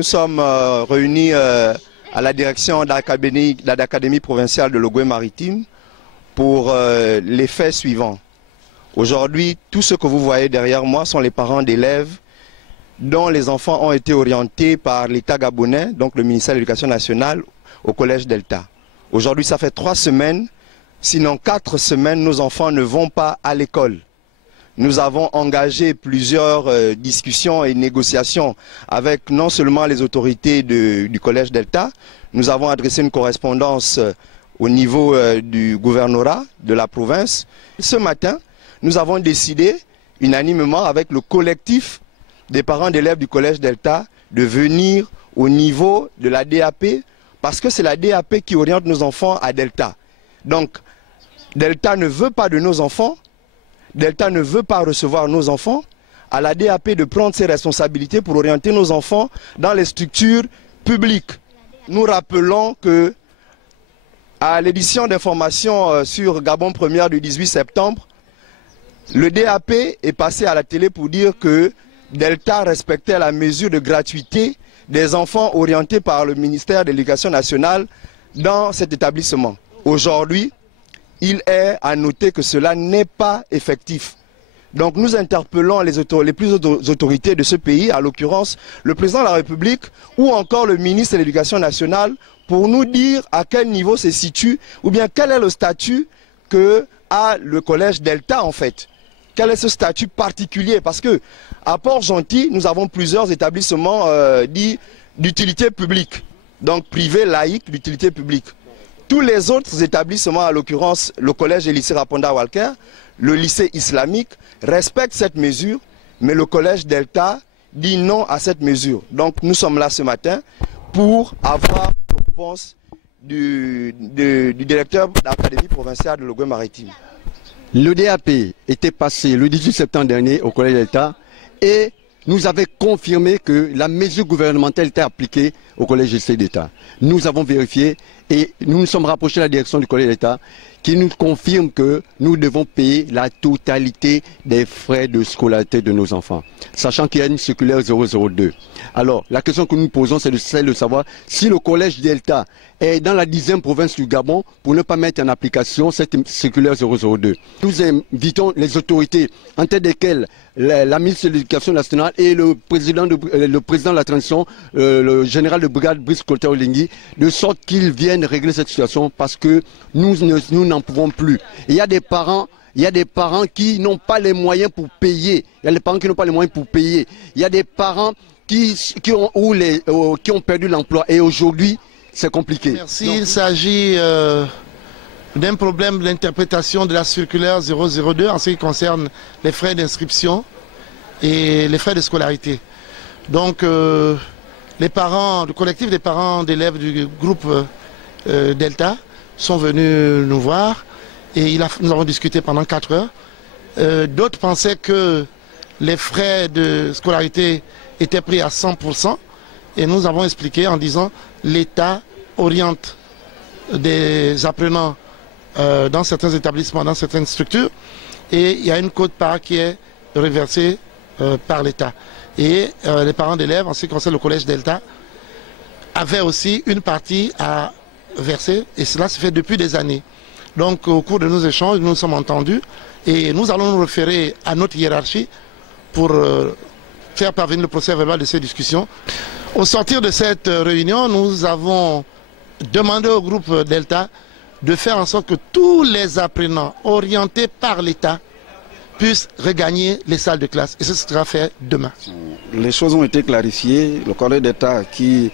Nous sommes réunis à la direction de l'Académie provinciale de l'Ogooué-Maritime pour les faits suivants. Aujourd'hui, tout ce que vous voyez derrière moi sont les parents d'élèves dont les enfants ont été orientés par l'État gabonais, donc le ministère de l'Éducation nationale, au collège Delta. Aujourd'hui, ça fait 3 semaines, sinon 4 semaines, nos enfants ne vont pas à l'école. Nous avons engagé plusieurs discussions et négociations avec non seulement les autorités du collège Delta, nous avons adressé une correspondance au niveau du gouvernorat de la province. Ce matin, nous avons décidé unanimement avec le collectif des parents d'élèves du collège Delta de venir au niveau de la DAP parce que c'est la DAP qui oriente nos enfants à Delta. Donc, Delta ne veut pas de nos enfants. Delta ne veut pas recevoir nos enfants, à la DAP de prendre ses responsabilités pour orienter nos enfants dans les structures publiques. Nous rappelons que à l'édition d'information sur Gabon Première du 18 septembre, le DAP est passé à la télé pour dire que Delta respectait la mesure de gratuité des enfants orientés par le ministère de l'Éducation nationale dans cet établissement. Aujourd'hui, il est à noter que cela n'est pas effectif. Donc nous interpellons les plus hautes autorités de ce pays, à l'occurrence le président de la République ou encore le ministre de l'Éducation nationale, pour nous dire à quel niveau se situe ou bien quel est le statut que a le collège Delta en fait. Quel est ce statut particulier? Parce que à Port-Gentil, nous avons plusieurs établissements dits d'utilité publique, donc privés, laïques, d'utilité publique. Tous les autres établissements, à l'occurrence le collège et lycée Raponda Walker, le lycée islamique, respectent cette mesure, mais le collège Delta dit non à cette mesure. Donc nous sommes là ce matin pour avoir la réponse du directeur de l'Académie provinciale de l'Ogooué-Maritime. Le DAP était passé le 18 septembre dernier au collège Delta et nous avait confirmé que la mesure gouvernementale était appliquée au collège d'État. Nous avons vérifié et nous nous sommes rapprochés de la direction du collège d'État qui nous confirme que nous devons payer la totalité des frais de scolarité de nos enfants, sachant qu'il y a une circulaire 002. Alors, la question que nous posons, c'est de savoir si le collège Delta est dans la 10e province du Gabon pour ne pas mettre en application cette circulaire 002. Nous invitons les autorités, en tête desquelles la ministre de l'Éducation nationale et le président de la transition, le général de brigade Brice Clotaire Oligui, de sorte qu'ils viennent régler cette situation parce que nous n'en pouvons plus. Il y a des parents qui n'ont pas les moyens pour payer. Il y a des parents qui n'ont pas les moyens pour payer. Il y a des parents qui ont perdu l'emploi et aujourd'hui c'est compliqué. Merci. Donc, il s'agit d'un problème d'interprétation de la circulaire 002 en ce qui concerne les frais d'inscription et les frais de scolarité. Donc les parents, le collectif des parents d'élèves du groupe Delta sont venus nous voir et nous avons discuté pendant 4 heures. D'autres pensaient que les frais de scolarité étaient pris à 100% et nous avons expliqué en disant l'État oriente des apprenants dans certains établissements, dans certaines structures et il y a une quote-part qui est reversée par l'État. Et les parents d'élèves, en ce qui concerne le collège Delta, avaient aussi une partie à verser et cela se fait depuis des années. Donc au cours de nos échanges, nous nous sommes entendus et nous allons nous référer à notre hiérarchie pour faire parvenir le procès verbal de ces discussions. Au sortir de cette réunion, nous avons demandé au groupe Delta de faire en sorte que tous les apprenants orientés par l'État puissent regagner les salles de classe. Et ce sera fait demain. Les choses ont été clarifiées. Le collège d'État qui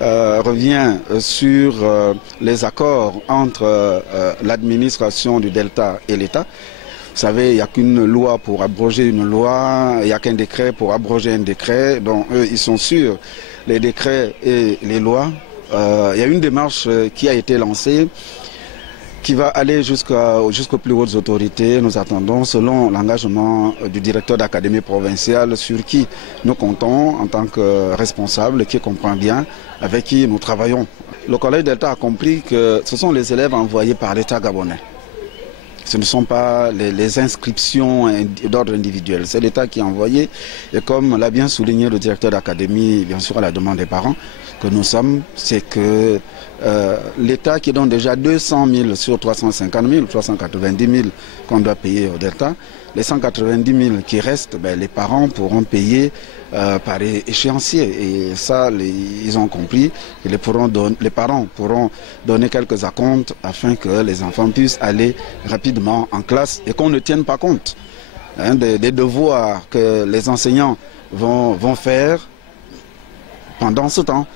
revient sur les accords entre l'administration du Delta et l'État. Vous savez, il n'y a qu'une loi pour abroger une loi, il n'y a qu'un décret pour abroger un décret. Donc eux, ils sont sur les décrets et les lois. Il y a une démarche qui a été lancée qui va aller jusqu'aux plus hautes autorités. Nous attendons, selon l'engagement du directeur d'académie provinciale, sur qui nous comptons en tant que responsable, qui comprend bien, avec qui nous travaillons. Le collège Delta a compris que ce sont les élèves envoyés par l'État gabonais. Ce ne sont pas les inscriptions d'ordre individuel. C'est l'État qui a envoyé. Et comme l'a bien souligné le directeur d'académie, bien sûr à la demande des parents, que nous sommes, c'est que l'État qui donne déjà 200 000 sur 350 000, 390 000 qu'on doit payer au Delta, les 190 000 qui restent, ben, les parents pourront payer par échéancier. Et ça, ils ont compris que les parents pourront donner quelques acomptes afin que les enfants puissent aller rapidement en classe et qu'on ne tienne pas compte des devoirs que les enseignants vont faire pendant ce temps.